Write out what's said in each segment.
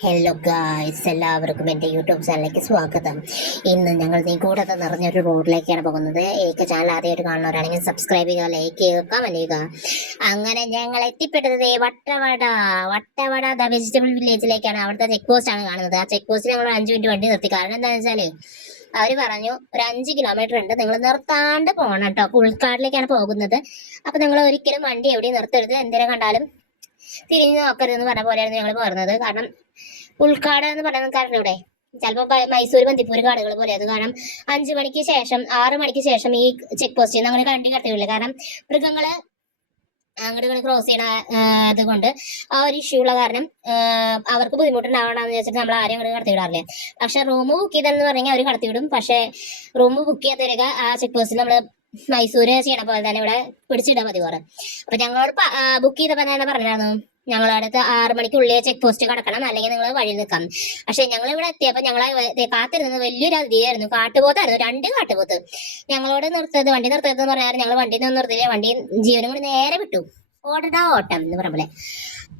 Hello guys, എല്ലാവർക്കും എൻ്റെ YouTube ചാനലിലേക്ക് സ്വാഗതം. ഇന്ന് ഞങ്ങൾ നിഗൂഢത നിറഞ്ഞൊരു റോഡിലേക്കാണ് പോകുന്നത്. ഏക ചാനൽ ആദ്യമായിട്ട് കാണുന്നവരാണെങ്കിൽ സബ്സ്ക്രൈബ് ചെയ്യുക, ലൈക്ക് ചെയ്യുക, കമന്റ് ചെയ്യുക. അങ്ങനെ ഞങ്ങൾ എത്തിപ്പെട്ടത് വട്ടവട ദ വെജിറ്റബിൾ വില്ലേജിലേക്കാണ്. അവിടുത്തെ ചെക്ക് പോസ്റ്റ് ആണ് കാണുന്നത്. ആ ചെക്ക് പോസ്റ്റിൽ ഞങ്ങൾ 5 മിനിറ്റ് വണ്ടി നിർത്തി. കാരണം എന്താണെന്ന് വെച്ചാല് അവര് പറഞ്ഞു ഒരു 5 കിലോമീറ്റർ ഉണ്ട്, നിങ്ങൾ നിർത്താണ്ട് പോകണം കേട്ടോ. ഉൾക്കാട്ടിലേക്കാണ് പോകുന്നത്. അപ്പൊ നിങ്ങൾ ഒരിക്കലും വണ്ടി എവിടെയും നിർത്തരുത്, എന്തിനെ കണ്ടാലും തിരിഞ്ഞു നോക്കരുതെന്ന് പറഞ്ഞ പോലെയായിരുന്നു ഞങ്ങൾ പറഞ്ഞത്. കാരണം ഉൾക്കാട് എന്ന് പറയുന്ന കാരണം ഇവിടെ ചിലപ്പോ മൈസൂർ ബന്ദിപ്പൂർ കാടുകൾ പോലെ. അത് കാരണം 5 മണിക്ക് ശേഷം 6 മണിക്ക് ശേഷം ഈ ചെക്ക് പോസ്റ്റിൽ നിന്ന് അങ്ങനെ വണ്ടി കടത്തിവിടില്ല. കാരണം മൃഗങ്ങള് അങ്ങോട്ട് ക്രോസ് ചെയ്യണ അതുകൊണ്ട് ആ ഒരു ഇഷ്യൂ ഉള്ള കാരണം അവർക്ക് ബുദ്ധിമുട്ടുണ്ടാവണമെന്ന് വെച്ചിട്ട് നമ്മൾ ആരെയും അങ്ങോട്ട് കടത്തിവിടാറില്ല. പക്ഷെ റൂം ബുക്ക് ചെയ്തെന്ന് പറഞ്ഞാൽ അവർ കടത്തിവിടും. പക്ഷെ റൂം ബുക്ക് ചെയ്യാത്തവരൊക്കെ ആ ചെക്ക് പോസ്റ്റിൽ നമ്മള് മൈസൂര് ചെയ്യണ പോലെ തന്നെ ഇവിടെ പിടിച്ചിടാൻ മതി കുറെ. അപ്പൊ ഞങ്ങളോട് ബുക്ക് ചെയ്തപ്പോ തന്നെ പറഞ്ഞായിരുന്നു ഞങ്ങളുടെ അടുത്ത് 6 മണിക്കുള്ളിൽ ചെക്ക് പോസ്റ്റ് കടക്കണം, അല്ലെങ്കിൽ നിങ്ങൾ വഴി നിൽക്കാം. പക്ഷെ ഞങ്ങൾ ഇവിടെ എത്തിയപ്പോ ഞങ്ങളെ കാത്തിരുന്നത് വലിയൊരു അതിഥിയായിരുന്നു. കാട്ടുപോത്തായിരുന്നു, 2 കാട്ടുപോത്ത്. ഞങ്ങളോട് വണ്ടി നിർത്തരുതെന്ന് പറഞ്ഞാൽ ഞങ്ങൾ വണ്ടി നിർത്തിയില്ല. വണ്ടി ജീവനും കൂടി നേരെ വിട്ടു. ഓടടാ ഓട്ടം എന്ന് പറഞ്ഞ പോലെ.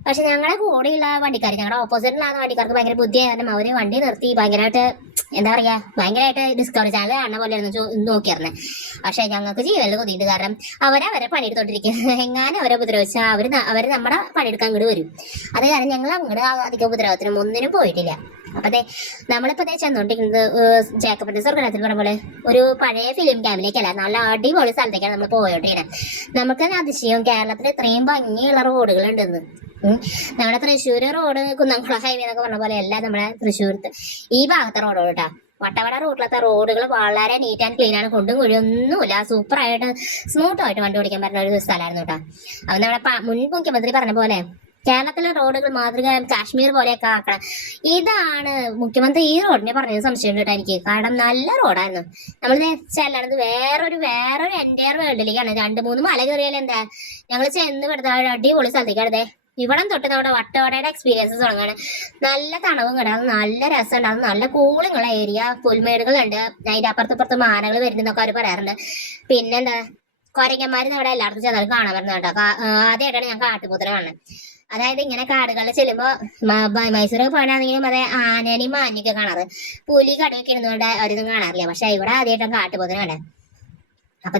പക്ഷെ ഞങ്ങളുടെ കൂടെയുള്ള വണ്ടിക്കാർ, ഞങ്ങളുടെ ഓപ്പോസിറ്റിലാണ് വണ്ടിക്കാർക്ക് ഭയങ്കര ബുദ്ധിയായ കാരണം അവര് വണ്ടി നിർത്തി ഭയങ്കരമായിട്ട് എന്താ പറയാ, ഭയങ്കരമായിട്ട് ഡിസ്കവറി ചാനൽ കാണുന്ന പോലെയായിരുന്നു നോക്കിയിരുന്നത്. പക്ഷെ ഞങ്ങൾക്ക് ജീവനിൽ കൊതിയിട്ട്. കാരണം അവരെ പണിയെടുത്തോണ്ടിരിക്കുക. എങ്ങാനും അവരെ ഉപദ്രവിച്ചാൽ അവര് നമ്മുടെ പണിയെടുക്കാൻ അങ്ങോട്ട് വരും. അത് കാരണം ഞങ്ങൾ അങ്ങോട്ട് അധികം ഉപദ്രവത്തിനും ഒന്നിനും പോയിട്ടില്ല. അപ്പൊ നമ്മളിപ്പോ ചെന്നോണ്ടിരിക്കുന്നത് ജേക്കബിന്റെ സ്വർഗത്തിൽ പറഞ്ഞ പോലെ ഒരു പഴയ ഫിലിം ക്യാമ്പിലേക്കല്ല, നല്ല അടിപൊളി സ്ഥലത്തേക്കാണ് നമ്മൾ പോയോണ്ടിരിക്കുന്നത്. നമുക്ക് അതിശയം കേരളത്തിൽ ഇത്രയും ഭംഗിയുള്ള റോഡുകൾ ഉണ്ടെന്ന്. നമ്മുടെ തൃശ്ശൂര് റോഡ് കുന്നംകുളം ഹൈവേ എന്നൊക്കെ പറഞ്ഞ പോലെ അല്ല നമ്മുടെ തൃശ്ശൂരത്ത് ഈ ഭാഗത്തെ റോഡുകൾ കേട്ടാ. വട്ടവട റൂട്ടിലത്തെ റോഡുകൾ വളരെ നീറ്റ് ആൻഡ് ക്ലീൻ ആണ്. കൊണ്ടും കുഴിയൊന്നുമില്ല, സൂപ്പർ ആയിട്ട് സ്മൂത്ത് ആയിട്ട് വണ്ടി ഓടിക്കാൻ പറ്റുന്ന ഒരു സ്ഥലമായിരുന്നു കേട്ടോ. അത് നമ്മുടെ മുൻ മുഖ്യമന്ത്രി പറഞ്ഞ പോലെ കേരളത്തിലെ റോഡുകൾ മാതൃക കാശ്മീർ പോലെയൊക്കെ ആക്കണം. ഇതാണ് മുഖ്യമന്ത്രി ഈ റോഡിനെ പറഞ്ഞത് സംശയം കേട്ടോ എനിക്ക്. കാരണം നല്ല റോഡായിരുന്നു. നമ്മൾ ചെല്ലണത് വേറൊരു എൻറ്റയർ വേൾഡിലേക്കാണ്. 2-3 മല കയറിയാലും എന്താ ഞങ്ങൾ ചെന്ന് പെടുത്ത അടിപൊളി സ്ഥലത്തേക്കാണ്. ഇവിടം തൊട്ട് നമ്മുടെ വട്ടവടയുടെ എക്സ്പീരിയൻസ് തുടങ്ങാണ്. നല്ല തണവും കിടാതെ നല്ല രസം ഉണ്ടാകും. നല്ല കൂളിംഗ് ഉള്ള ഏരിയ, പുൽമേടുകളുണ്ട്. അതിന്റെ അപ്പുറത്ത് മാനകൾ വരുന്നൊക്കെ അവർ പറയാറുണ്ട്. പിന്നെന്താ കൊരങ്ങന്മാര് നമ്മുടെ എല്ലായിടത്തും ചെന്നാലും കാണാൻ വരുന്നത് കേട്ടോ. ആദ്യമായിട്ടാണ് ഞാൻ കാട്ടുപോത്തിനെ കാണുന്നത്. അതായത് ഇങ്ങനെ കാടുകളിൽ ചെല്ലുമ്പോ മൈസൂരൊക്കെ പോകാനാണെങ്കിലും അതെ ആനേനെയും മാനിയൊക്കെ കാണാറ്. പുലി കടയൊക്കെ ഇരുന്നുകൊണ്ട് അവരൊന്നും കാണാറില്ല. പക്ഷെ ഇവിടെ ആദ്യമായിട്ടാണ് കാട്ടുപോത്തിനെ കണ്ടത്. അപ്പൊ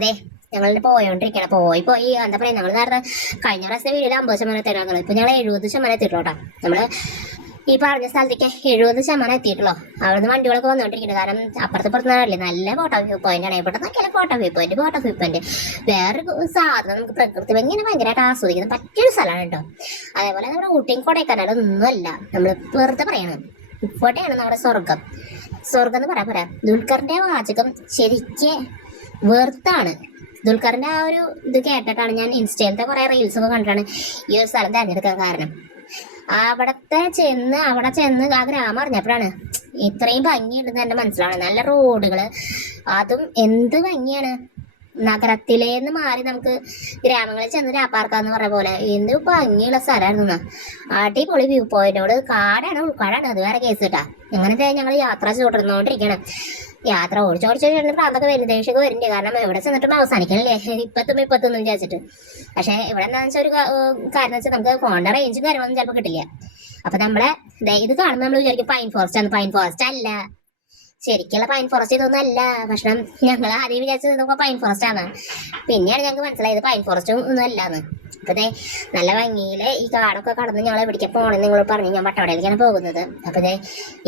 ഞങ്ങൾ പോയോണ്ടിരിക്കണം. പോയി എന്താ പറയാ, ഞങ്ങൾ നേരത്തെ കഴിഞ്ഞ പ്രാവശ്യത്തെ വീഡിയോയിൽ 50% എത്തിയിട്ടുള്ളത്. ഇപ്പൊ ഞങ്ങൾ 70% എത്തിയിട്ടുള്ളൂ. നമ്മള് ഈ പറഞ്ഞ സ്ഥലത്തേക്ക് 70% എത്തിയിട്ടുള്ളൂ. അവിടുന്ന് വണ്ടികളൊക്കെ വന്നോണ്ടിരിക്കുന്നത്. കാരണം അപ്പുറത്തല്ലേ നല്ല ഫോട്ടോ വ്യൂ പോയിന്റ് ആണ്. ഇവിടെ നോക്കിയാലും ഫോട്ടോ വ്യൂ പോയിന്റ്. വേറൊരു സാധനം നമുക്ക് പ്രകൃതി ഭംഗി ഭയങ്കരമായിട്ട് ആസ്വദിക്കാൻ പറ്റിയൊരു സ്ഥലമാണ് കേട്ടോ. അതേപോലെ നമ്മുടെ ഊട്ടിയും കൊടൈക്കനാലും ഒന്നുമല്ല, നമ്മൾ വെറുതെ പറയണം. ഇപ്പോഴത്തെയാണ് നമ്മുടെ സ്വർഗം എന്ന് പറയാം. ദുൽഖറിന്റെ വാചകം ശരിക്ക് വെർത്താണ്. ദുൽഖറിന്റെ ആ ഒരു ഇത് കേട്ടിട്ടാണ് ഞാൻ ഇൻസ്റ്റയിലത്തെ കുറെ റീൽസ് ഒക്കെ കണ്ടിട്ടാണ് ഈ ഒരു സ്ഥലം തിരഞ്ഞെടുക്കാൻ കാരണം. അവിടെ ചെന്ന് ആ ഗ്രാമം അറിഞ്ഞപ്പോഴാണ് ഇത്രയും ഭംഗിയുണ്ടെന്ന് എന്റെ മനസ്സിലാണ്. നല്ല റോഡുകള്, അതും എന്ത് ഭംഗിയാണ്. നഗരത്തിലേന്ന് മാറി നമുക്ക് ഗ്രാമങ്ങളിൽ ചെന്ന് രാപ്പാർക്കാന്ന് പറഞ്ഞ പോലെ എന്ത് ഭംഗിയുള്ള സ്ഥലമായിരുന്നു. അടിപൊളി വ്യൂ പോയിന്റോട്. ഉൾക്കാടാണ്, അത് വേറെ കേസ് കിട്ടാ. അങ്ങനത്തെ ഞങ്ങൾ യാത്ര തുടർന്നുകൊണ്ടിരിക്കണം. യാത്ര ഓടിച്ചോടിച്ച് പ്രാന്തൊക്കെ വരും, ദേഷ്യമൊക്കെ വരുന്നുണ്ട്. കാരണം എവിടെ ചെന്നിട്ടും അവസാനിക്കണില്ലേ, ഇപ്പത്തൊന്നും വിചാരിച്ചിട്ട്. പക്ഷെ ഇവിടെ എന്താണെന്ന് വെച്ചാൽ ഒരു കാര്യം വെച്ചാൽ നമുക്ക് ഫോണിന്റെ റേഞ്ചും കാര്യങ്ങളൊന്നും ചിലപ്പോൾ കിട്ടില്ല. അപ്പൊ നമ്മളെ ഇത് കാണുമ്പോൾ നമ്മൾ വിചാരിക്കും പൈൻ ഫോറസ്റ്റ് അല്ല. ശരിക്കുള്ള പൈൻ ഫോറസ്റ്റ് ഇതൊന്നും അല്ല. പക്ഷെ ഞങ്ങൾ ആദ്യം വിചാരിച്ചത് പൈൻ ഫോറസ്റ്റ് ആണ്. പിന്നെയാണ് ഞങ്ങൾക്ക് മനസ്സിലായത് പൈൻ ഫോറസ്റ്റും ഒന്നും അല്ലാന്ന്. അപ്പൊ നല്ല ഭംഗിയില് ഈ കാടൊക്കെ കടന്ന് ഞങ്ങൾ എവിടേക്ക് പോകണമെന്ന് നിങ്ങൾ പറഞ്ഞു. ഞാൻ വട്ടവടയിലേക്കാണ് പോകുന്നത്. അപ്പൊ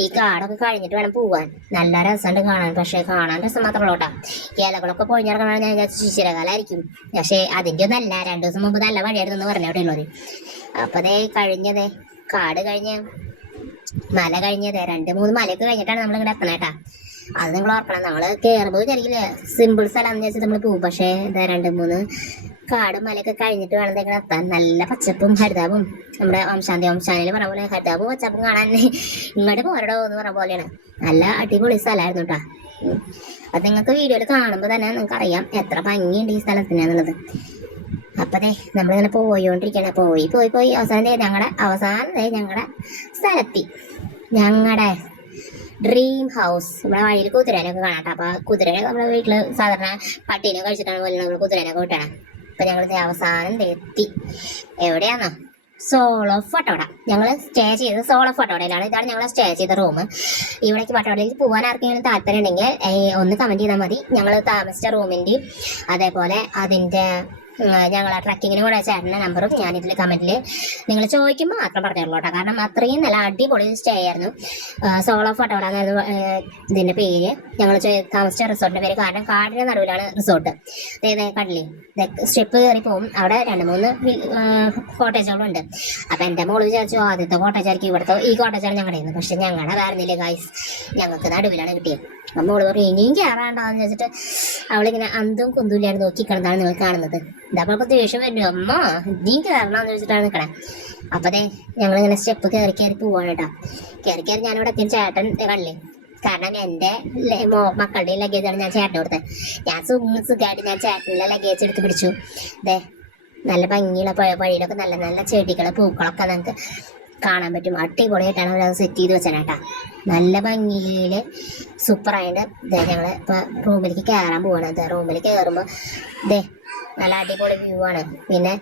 ഈ കാടൊക്കെ കഴിഞ്ഞിട്ട് വേണം പോവാൻ. നല്ല രസമുണ്ട് കാണാൻ. പക്ഷെ കാണാൻ രസം മാത്രമല്ല കേട്ടോ. ഇലകളൊക്കെ പൊഴിഞ്ഞിറങ്ങാൻ ഞാൻ വിചാരിച്ചു ശിശിരകാലായിരിക്കും. പക്ഷെ അതിന്റെ ഒന്നും അല്ല. 2 ദിവസം മുമ്പ് നല്ല വഴിയായിരുന്നു എന്ന് പറഞ്ഞ അവിടെ ഉള്ളവര്. അപ്പൊ കാട് കഴിഞ്ഞ് മല കഴിഞ്ഞത് 2-3 മലയൊക്കെ കഴിഞ്ഞിട്ടാണ് നമ്മൾ ഇങ്ങോട്ട് എത്തണേട്ടാ. അത് നിങ്ങൾ ഓർക്കണം. നമ്മള് കയറുമ്പോൾ വിചാരിക്കില്ലേ സിമ്പിൾ സ്ഥലം വെച്ചിട്ട് നമ്മൾ പോകും. പക്ഷെ 2-3 കാടും മലയൊക്കെ കഴിഞ്ഞിട്ട് വേണം ഇങ്ങനെ എത്താൻ. നല്ല പച്ചപ്പും ഹരിതാപും, നമ്മുടെ ഓംശാനിൽ പറഞ്ഞ പോലെ ഹരിതാപും പച്ചപ്പും കാണാൻ ഇങ്ങോട്ട് പോരടോ എന്ന് പറഞ്ഞ പോലെയാണ്. നല്ല അടിപൊളി സ്ഥലമായിരുന്നു കേട്ടോ. അത് നിങ്ങൾക്ക് വീഡിയോയിൽ കാണുമ്പോൾ തന്നെ നിങ്ങൾക്ക് അറിയാം എത്ര ഭംഗിയുണ്ട് ഈ സ്ഥലത്തിനെന്നുള്ളത്. അപ്പൊ നമ്മളിങ്ങനെ പോയോണ്ടിരിക്കണേ. പോയി ഞങ്ങളുടെ സ്ഥലത്തി ഞങ്ങളുടെ ഡ്രീം ഹൗസ്. നമ്മുടെ വഴിയിൽ കുതിരേനൊക്കെ കാണാട്ടോ. അപ്പൊ കുതിരനെ നമ്മുടെ വീട്ടില് സാധാരണ പട്ടീനെ കഴിച്ചിട്ടാണ് പോലെ നമ്മൾ കുതിരേനൊക്കെ വിട്ടണം. അപ്പൊ ഞങ്ങൾ അവസാനം എത്തി. എവിടെയാണോ സോൾ ഓഫ് വട്ടവട. ഞങ്ങൾ സ്റ്റേ ചെയ്തത് സോൾ ഓഫ് വട്ടവടയിലാണ്. ഇതാണ് ഞങ്ങൾ സ്റ്റേ ചെയ്ത റൂം. ഇവിടേക്ക് വട്ടവടയിൽ പോകാൻ ആർക്കെങ്കിലും താല്പര്യം ഉണ്ടെങ്കിൽ ഒന്ന് കമന്റ് ചെയ്താൽ മതി. ഞങ്ങൾ താമസിച്ച റൂമിൻ്റെയും അതേപോലെ അതിൻ്റെ ഞങ്ങളെ ട്രക്കിങ്ങിന് കൂടെ ചേട്ടൻ്റെ നമ്പറും ഞാനിതിൽ കമൻറ്റിൽ നിങ്ങൾ ചോദിക്കുമ്പോൾ മാത്രം പറഞ്ഞുള്ളൂ കേട്ടോ. കാരണം അത്രയും നല്ല അടിപൊളി സ്റ്റേ ആയിരുന്നു. സോൾ ഓഫ് വട്ടവട എന്നായിരുന്നു ഇതിൻ്റെ പേര്. ഞങ്ങൾ താമസിച്ച റിസോർട്ടിൻ്റെ പേര്. കാരണം കാടിൻ്റെ നടുവിലാണ് റിസോർട്ട്. അതായത് കടലിൽ സ്റ്റെപ്പ് കയറി പോകും. അവിടെ 2-3 കോട്ടേജുകളുണ്ട്. അപ്പം എൻ്റെ മോള് വിചാരിച്ചു ആദ്യത്തെ കോട്ടേജായിരിക്കും ഇവിടുത്തെ ഈ കോട്ടേജാണ് ഞങ്ങളുടെ ഇന്ന്. പക്ഷെ ഞങ്ങളുടെ കാരണമില്ല ഗൈസ്, ഞങ്ങൾക്ക് നടുവിലാണ് കിട്ടിയത്. അപ്പം മോള് പറഞ്ഞു ഇനിയും കയറാണ്ടാന്ന് വെച്ചിട്ട് അവളിങ്ങനെ അന്തും കുന്തുമില്ലാണ്ട് നോക്കിക്കിടന്നാണ് നിങ്ങൾ കാണുന്നത്. ഇതപ്പോൾ ദേഷ്യം വരും, അമ്മ ഇനിയും കയറണമെന്ന് വെച്ചിട്ടാണ് നിൽക്കണേ. അപ്പം അതെ ഞങ്ങളിങ്ങനെ സ്റ്റെപ്പ് കയറി കയറി പോവാണ് കേട്ടോ. കയറി ഞാനിവിടെ എത്തിയ ചേട്ടൻ കണ്ടില്ലേ. കാരണം എൻ്റെ മക്കളുടെ ലഗേജാണ് ഞാൻ ചേട്ടന് കൊടുത്തത്. ഞാൻ സുഖമായിട്ട് ഞാൻ ചേട്ടൻ്റെ ലഗേജ് എടുത്ത് പിടിച്ചു. അതെ നല്ല ഭംഗിയുള്ള വഴിയിലൊക്കെ നല്ല നല്ല ചെടികള് പൂക്കളൊക്കെ നമുക്ക് കാണാൻ പറ്റും. അടിപൊളിയായിട്ടാണ് അവരത് സെറ്റ് ചെയ്ത് വെച്ചേട്ടാ. നല്ല ഭംഗിയില് സൂപ്പറായിട്ട് ഇതേ ഞങ്ങള് ഇപ്പൊ റൂമിലേക്ക് കയറാൻ പോവാണ്. ഇതേ റൂമിൽ കയറുമ്പോൾ ഇതേ നല്ല അടിപൊളി വ്യൂ ആണ്. പിന്നെ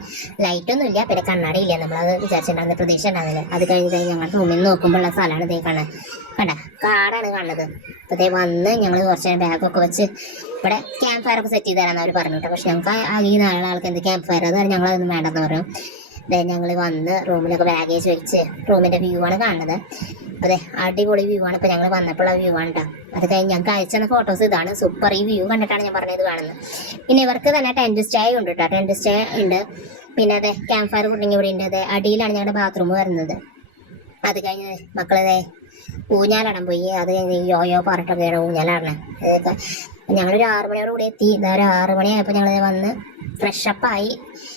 ലൈറ്റൊന്നും ഇല്ല, പിന്നെ കണ്ണാടി ഇല്ല. നമ്മളത് വിചാരിച്ചിട്ടുണ്ടാകുന്ന പ്രതീക്ഷ ഉണ്ടാകുന്നില്ല. അത് കഴിഞ്ഞ് ഞങ്ങൾ റൂമിൽ നോക്കുമ്പോൾ ഉള്ള സ്ഥലമാണ് ഇതേ കാണാൻ. കണ്ട കാടാണ് കാണുന്നത്. അപ്പോൾ ഇതേ വന്ന് ഞങ്ങൾ കുറച്ച് ബാഗൊക്കെ വെച്ച് ഇവിടെ ക്യാമ്പ് ഫയർ ഒക്കെ സെറ്റ് ചെയ്ത് തരാമെന്ന് അവർ പറഞ്ഞു കേട്ടോ. പക്ഷെ ഞങ്ങൾക്ക് ഈ നാളെ ആൾക്ക് എന്ത് ക്യാമ്പ് ഫയർ അത് ഞങ്ങളതൊന്നും വേണ്ടെന്ന് പറഞ്ഞു. അതെ ഞങ്ങൾ വന്ന് റൂമിലൊക്കെ ബാഗേജ് വെച്ച് റൂമിൻ്റെ വ്യൂ ആണ് കാണുന്നത്. അതെ അടിപൊളി വ്യൂ ആണ്. ഇപ്പം ഞങ്ങൾ വന്നപ്പോഴുള്ള വ്യൂ ആണ് കേട്ടോ. അത് കഴിഞ്ഞ് ഞങ്ങൾക്ക് അയച്ചുന്ന ഫോട്ടോസ് ഇതാണ്. സൂപ്പർ. ഈ വ്യൂ കണ്ടിട്ടാണ് ഞാൻ പറഞ്ഞത് കാണുന്നത്. പിന്നെ ഇവർക്ക് തന്നെ ടെൻറ്റ് സ്റ്റേ ഉണ്ട് കേട്ടോ. ടെൻറ്റ് സ്റ്റേ ഉണ്ട്. പിന്നെ അതെ ക്യാമ്പ് ഫയർ കുട്ടിങ്ങി ഇവിടെ ഉണ്ട്. അതെ അടിയിലാണ് ഞങ്ങളുടെ ബാത്റൂം വരുന്നത്. അത് കഴിഞ്ഞ് മക്കളതെ ഊഞ്ഞാലാടാൻ പോയി. അത് കഴിഞ്ഞ് യോയോ പറഞ്ഞിട്ടൊക്കെയാണ് ഊഞ്ഞാലാടണേ. അതൊക്കെ ഞങ്ങളൊരു 6 മണിയോട് കൂടി എത്തി. ഒരു 6 മണിയായപ്പോൾ ഞങ്ങൾ വന്ന് ഫ്രഷപ്പായി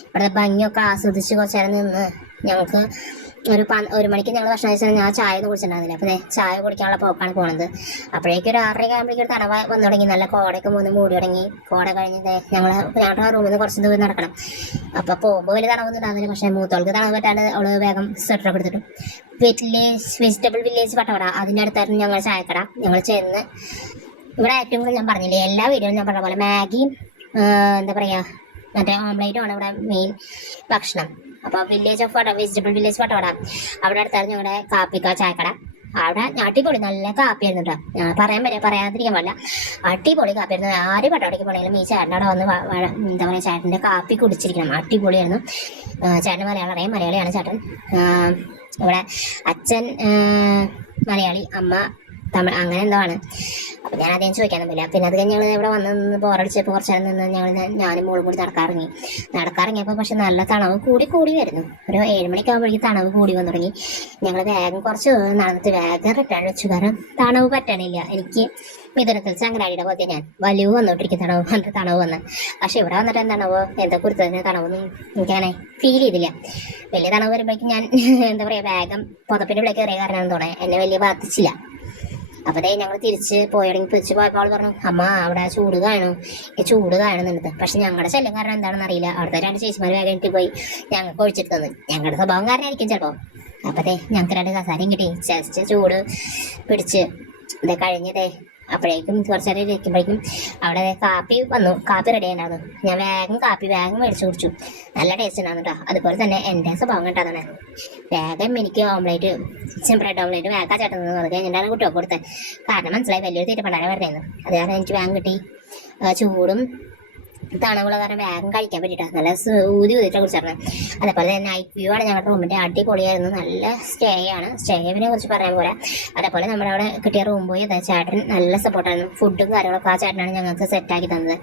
ഇവിടുത്തെ ഭംഗിയൊക്കെ ആസ്വദിച്ച് കുറച്ച് നേരം നിന്ന് ഞങ്ങൾക്ക് ഒരു 1 മണിക്ക് ഞങ്ങൾ ഭക്ഷണം കഴിച്ചാൽ ഞാൻ ചായ ഒന്നും കുടിച്ചിട്ടുണ്ടായിരുന്നില്ല. അപ്പോൾ ചായ കുടിക്കാനുള്ള പോക്കാണ് പോകുന്നത്. അപ്പോഴേക്കും ഒരു 6:30 ആകുമ്പോഴേക്കും ഒരു തണവ വന്നു തുടങ്ങി. നല്ല കോടയൊക്കെ മൂന്ന് മൂടി തുടങ്ങി. കോട കഴിഞ്ഞ് ഞങ്ങളുടെ റൂമിൽ നിന്ന് കുറച്ച് ദൂരം നടക്കണം. അപ്പോൾ പോകുമ്പോൾ വലിയ തണവൊന്നും ഉണ്ടാകുന്നില്ല. പക്ഷേ മൂത്തോൾക്ക് തണവ് പറ്റാണ്ട് അവള് വേഗം സ്വെറ്ററൊക്കെ എടുത്തിട്ടു. വെജിറ്റബിൾ വില്ലേജ് വട്ടവട അതിൻ്റെ അടുത്തായിരുന്നു ഞങ്ങൾ ചായക്കട. ഞങ്ങൾ ചെന്ന് ഇവിടെ ഏറ്റവും കൂടുതൽ ഞാൻ പറഞ്ഞില്ലേ എല്ലാ വീഡിയോയിലും ഞാൻ പറഞ്ഞ പോലെ മാഗിയും എന്താ പറയുക മറ്റേ ഓംലേറ്റുമാണ് ഇവിടെ മെയിൻ ഭക്ഷണം. അപ്പോൾ village of Vattavada vegetable village Vattavada അവിടെ അടുത്തായിരുന്നു ഞങ്ങളുടെ കാപ്പിക്ക ചായക്കട. അവിടെ അടിപൊളി നല്ല കാപ്പിയായിരുന്നു കേട്ടോ. പറയാതിരിക്കാൻ പാടില്ല. അടിപൊളി കാപ്പിയായിരുന്നു. ആര് വട്ടവടയ്ക്ക് പോണെങ്കിലും ഈ ചേട്ടനോടെ വന്ന് എന്താ പറയുക ചേട്ടൻ്റെ കാപ്പി കുടിച്ചിരിക്കണം. അടിപൊളിയായിരുന്നു. ചേട്ടൻ മലയാളം അറിയാം. മലയാളിയാണ് ചേട്ടൻ. ഇവിടെ അച്ഛൻ മലയാളി, അമ്മ തമിഴ്, അങ്ങനെ എന്തോ ആണ്. അപ്പം ഞാൻ ആദ്യം ചോദിക്കാനൊന്നുമില്ല. പിന്നെ അത് കഴിഞ്ഞ് ഞങ്ങൾ ഇവിടെ വന്ന് നിന്ന് ബോറടിച്ചപ്പോൾ കുറച്ച് നേരം നിന്ന് ഞാനും മോളും കൂടി നടക്കാറിറങ്ങിയപ്പോൾ പക്ഷെ നല്ല തണവ് കൂടി വരുന്നു. ഒരു 7 മണിക്കാകുമ്പോഴേക്കും തണവ് കൂടി വന്നു തുടങ്ങി. ഞങ്ങൾ വേഗം കുറച്ച് നടന്നിട്ട് വേഗം റിട്ടേൺ വെച്ചു. കാരണം തണവ് പറ്റണില്ല. എനിക്ക് മിഥുനത്തിൽ ചങ്ങനാടിയുടെ പോലത്തെ ഞാൻ വലിവ് വന്നോട്ടിരിക്കും തണവ് വന്ന്. പക്ഷെ ഇവിടെ വന്നിട്ട് എന്താണവോ എന്താ കുരുത്തതിന് തണവൊന്നും എനിക്കങ്ങനെ ഫീൽ ചെയ്തില്ല. വലിയ തണവ് വരുമ്പോഴേക്കും ഞാൻ എന്താ പറയുക വേഗം പുതപ്പിൻ്റെ ഉള്ളിലേക്ക് കയറിയ കാരണമാണെന്ന് തോന്നുന്നത് എന്നെ വലിയ ബാധിച്ചില്ല. അപ്പോൾ ഞങ്ങൾ തിരിച്ച് പോയപ്പോൾ അവൾ പറഞ്ഞു അമ്മ അവിടെ ചൂട് കാണുന്നുണ്ട്. പക്ഷെ ഞങ്ങളുടെ ശല്യം കാരണം എന്താണെന്ന് അറിയില്ല. അവിടുത്തെ 2 ചേച്ചിമാർ വേഗം എനിക്ക് പോയി ഞങ്ങൾക്ക് ഒഴിച്ചിട്ട് തന്നു. ഞങ്ങളുടെ സ്വഭാവം കാരണമായിരിക്കും ചിലപ്പോൾ. അപ്പോൾ ഞങ്ങൾക്ക് 2 കസാരയും കിട്ടി. ജസ്റ്റ് ചൂട് പിടിച്ച് കഴിഞ്ഞതേ അപ്പോഴേക്കും കുറച്ച് നേരം ഇരിക്കുമ്പോഴേക്കും അവിടെ കാപ്പി വന്നു. കാപ്പി റെഡി ഉണ്ടായിരുന്നു. ഞാൻ വേഗം മേടിച്ചു കുടിച്ചു. നല്ല ടേസ്റ്റ് ഉണ്ടായിരുന്നു കേട്ടോ. അതുപോലെ തന്നെ എൻ്റെ സ്വഭാവം കേട്ടതാണ്. വേഗം എനിക്ക് ഓംലേറ്റ് ബ്രെഡ് ഓംലേറ്റ് വേഗം ചേട്ടൻ അത് കഴിഞ്ഞിട്ടാണ് കുട്ടിയൊക്കെ കൊടുത്തത്. കാരണം മനസ്സിലായി വലിയൊരു തീറ്റപ്പണ്ടാണ് വരുന്നത്. അത് കാരണം എനിക്ക് വേഗം കിട്ടി. ചൂടും തണുവുള്ള കാരണം വേഗം കഴിക്കാൻ പറ്റിയിട്ടാണ്. നല്ല ഊതിയിട്ട് കുടിച്ചിരുന്നത്. അതേപോലെ തന്നെ നൈറ്റ് വ്യൂ ആണ് ഞങ്ങളുടെ റൂമിൻ്റെ. അടിപൊളിയായിരുന്നു. നല്ല സ്റ്റേ ആണ്. സ്റ്റേവിനെ കുറിച്ച് പറയാൻ പോലെ. അതേപോലെ നമ്മുടെ അവിടെ കിട്ടിയ റൂം പോയി ചേട്ടൻ നല്ല സപ്പോർട്ടായിരുന്നു. ഫുഡും കാര്യങ്ങളൊക്കെ ആ ചേട്ടനാണ് ഞങ്ങൾക്ക് സെറ്റാക്കി തന്നത്.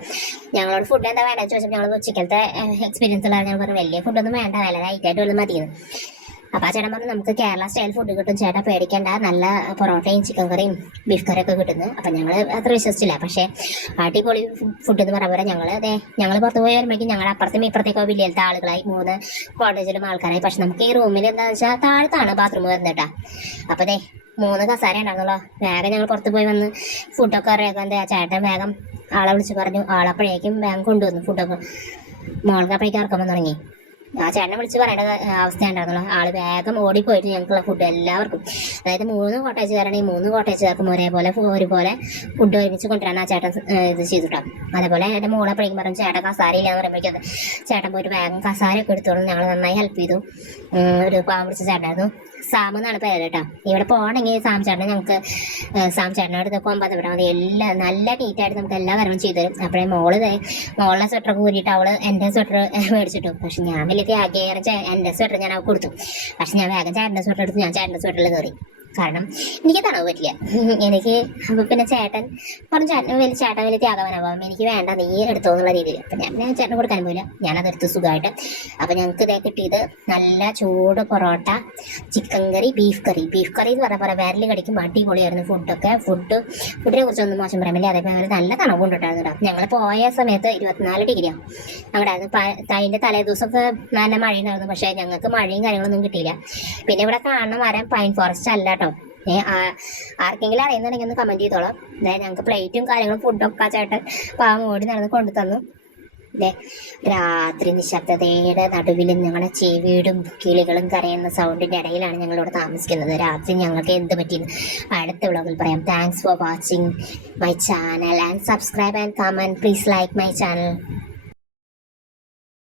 ഞങ്ങളോട് ഫുഡ് എന്താ വേണ്ടതെന്ന് ചോദിച്ചപ്പോൾ ഞങ്ങൾ ഉച്ചക്കലത്തെ എക്സ്പീരിയൻസ് ഉള്ള ഞങ്ങൾ പറഞ്ഞു വലിയ ഫുഡൊന്നും വേണ്ട, വില ലൈറ്റായിട്ട് വന്ന് മതിയെന്ന്. അപ്പോൾ ആ ചേട്ടൻ പറഞ്ഞു നമുക്ക് കേരള സ്റ്റൈൽ ഫുഡ് കിട്ടും ചേട്ടാ, പേടിക്കേണ്ട, നല്ല പൊറോട്ടയും ചിക്കൻ കറിയും ബീഫ് കറിയൊക്കെ കിട്ടുന്നു. അപ്പം ഞങ്ങൾ അത്ര വിശ്വസിച്ചില്ല. പക്ഷേ അടിപൊളി ഫുഡ് എന്ന് പറയുമ്പോൾ ഞങ്ങൾ പുറത്ത് പോയി വരുമ്പോഴേക്കും ഞങ്ങളുടെ അപ്പുറത്തും ഇപ്പുറത്തേക്കോ വലിയത്തെ ആളുകളായി 3 കോളേജിലും ആൾക്കാരായി. പക്ഷെ നമുക്ക് ഈ റൂമിൽ എന്താണെന്ന് വെച്ചാൽ താഴത്താണ് ബാത്റൂം വരുന്നത് കേട്ടോ. അപ്പോൾ 3 കസാര ഉണ്ടായിരുന്നല്ലോ. വേഗം ഞങ്ങൾ പുറത്ത് പോയി വന്ന് ഫുഡൊക്കെ അറിയാൻ ചേട്ടൻ വേഗം ആളെ വിളിച്ച് പറഞ്ഞു. ആളപ്പോഴേക്കും വേഗം കൊണ്ടുവന്നു ഫുഡൊക്കെ. മോൾക്ക് അപ്പോഴേക്കും ഇറക്കാൻ തുടങ്ങി. ആ ചേട്ടനെ വിളിച്ച് പറയേണ്ട അവസ്ഥ ഉണ്ടായിരുന്നുള്ളൂ. ആള് വേഗം ഓടിപ്പോയിട്ട് ഞങ്ങൾക്കുള്ള ഫുഡ് എല്ലാവർക്കും, അതായത് 3 കോട്ടേജുകാരാണെങ്കിൽ 3 കോട്ടേജുകാർക്കും ഒരുപോലെ ഫുഡ് ഒരുമിച്ച് കൊണ്ടുവരാൻ ആ ചേട്ടൻ ഇത് ചെയ്തിട്ടാണ്. അതേപോലെ എൻ്റെ മോളെ പഠിക്കും പറഞ്ഞു ചേട്ടൻ കസാരയില്ലാന്ന് പറയുമ്പോഴേക്കും ചേട്ടൻ പോയിട്ട് വേഗം കസാരയൊക്കെ എടുത്തോളും. ഞങ്ങൾ നന്നായി ഹെൽപ്പ് ചെയ്തു. ഒരു പാവം പിടിച്ച ചേട്ടനായിരുന്നു, സാം എന്നാണ് പേര് കേട്ടോ. ഇവിടെ പോകണമെങ്കിൽ സാം ചേട്ടനെ ഞങ്ങൾക്ക് സാം ചേട്ടനോട് അടുത്തൊക്കെ 9 മതി, എല്ലാം നല്ല നീറ്റായിട്ട് നമുക്ക് എല്ലാ കാര്യങ്ങളും ചെയ്തു തരും. അപ്പോഴേ മോളുടെ സ്വെറ്ററൊക്കെ കൂടിയിട്ട് അവള് എൻ്റെ സ്വെറ്റർ മേടിച്ചിട്ടു. പക്ഷെ ഞാൻ വലിയ ത്യാഗേറെ എൻ്റെ സ്വെറ്റർ ഞാൻ അവൾക്ക് കൊടുത്തു. പക്ഷെ ഞാൻ വേഗം ചേട്ടൻ്റെ സ്വെറ്റർ എടുത്ത് ഞാൻ ചേട്ടൻ്റെ സ്വെറ്ററിൽ കയറി. കാരണം എനിക്ക് തണവ് പറ്റില്ല. എനിക്ക് അപ്പൊ പിന്നെ ചേട്ടൻ വലിയ ത്യാഗവനാവാം, എനിക്ക് വേണ്ട നീ എടുത്തോ എന്നുള്ള രീതിയിൽ. അപ്പം ഞാൻ ചേട്ടന് കൊടുക്കാൻ പോയില്ല, ഞാനതെടുത്ത് സുഖമായിട്ട്. അപ്പം ഞങ്ങൾക്ക് ഇതേ കിട്ടിയത് നല്ല ചൂട് പൊറോട്ട, ചിക്കൻ കറി, ബീഫ് കറി എന്ന് പറഞ്ഞ പോലെ വിരൽ കടിക്കും അടിപൊളിയായിരുന്നു. ഫുഡിനെ കുറിച്ചൊന്നും മോശം പറയാൻ പറ്റില്ല. അതേപോലെ നല്ല തണവ് കൊണ്ടിട്ടായിരുന്നു. അപ്പം ഞങ്ങൾ പോയ സമയത്ത് 24 ഡിഗ്രിയാണ് അവിടെ ആയിരുന്നു. അതിൻ്റെ തലേ ദിവസമൊക്കെ നല്ല മഴയുണ്ടായിരുന്നു. പക്ഷേ ഞങ്ങൾക്ക് മഴയും കാര്യങ്ങളൊന്നും കിട്ടിയില്ല. പിന്നെ ഇവിടെ കാണുന്ന മരം പൈൻ ഫോറസ്റ്റ് അല്ല കേട്ടോ. ആർക്കെങ്കിലും അറിയുന്നുണ്ടെങ്കിൽ ഒന്ന് കമൻറ്റ് ചെയ്തോളാം. അതായത് ഞങ്ങൾക്ക് പ്ലേറ്റും കാര്യങ്ങളും ഫുഡൊക്കെ ചേട്ടൻ പാവം ഓടി നടന്ന് കൊണ്ടു തന്നു. രാത്രി നിശബ്ദതയുടെ നടുവിൽ ഞങ്ങളുടെ ചെവിയുടെ കിളികളും കരയുന്ന സൗണ്ടിൻ്റെ ഇടയിലാണ് ഞങ്ങളിവിടെ താമസിക്കുന്നത്. രാത്രി ഞങ്ങൾക്ക് എന്ത് പറ്റിയെന്ന് അടുത്ത വ്ളോഗിൽ പറയാം. Thanks for watching my channel and subscribe and comment. Please like my channel.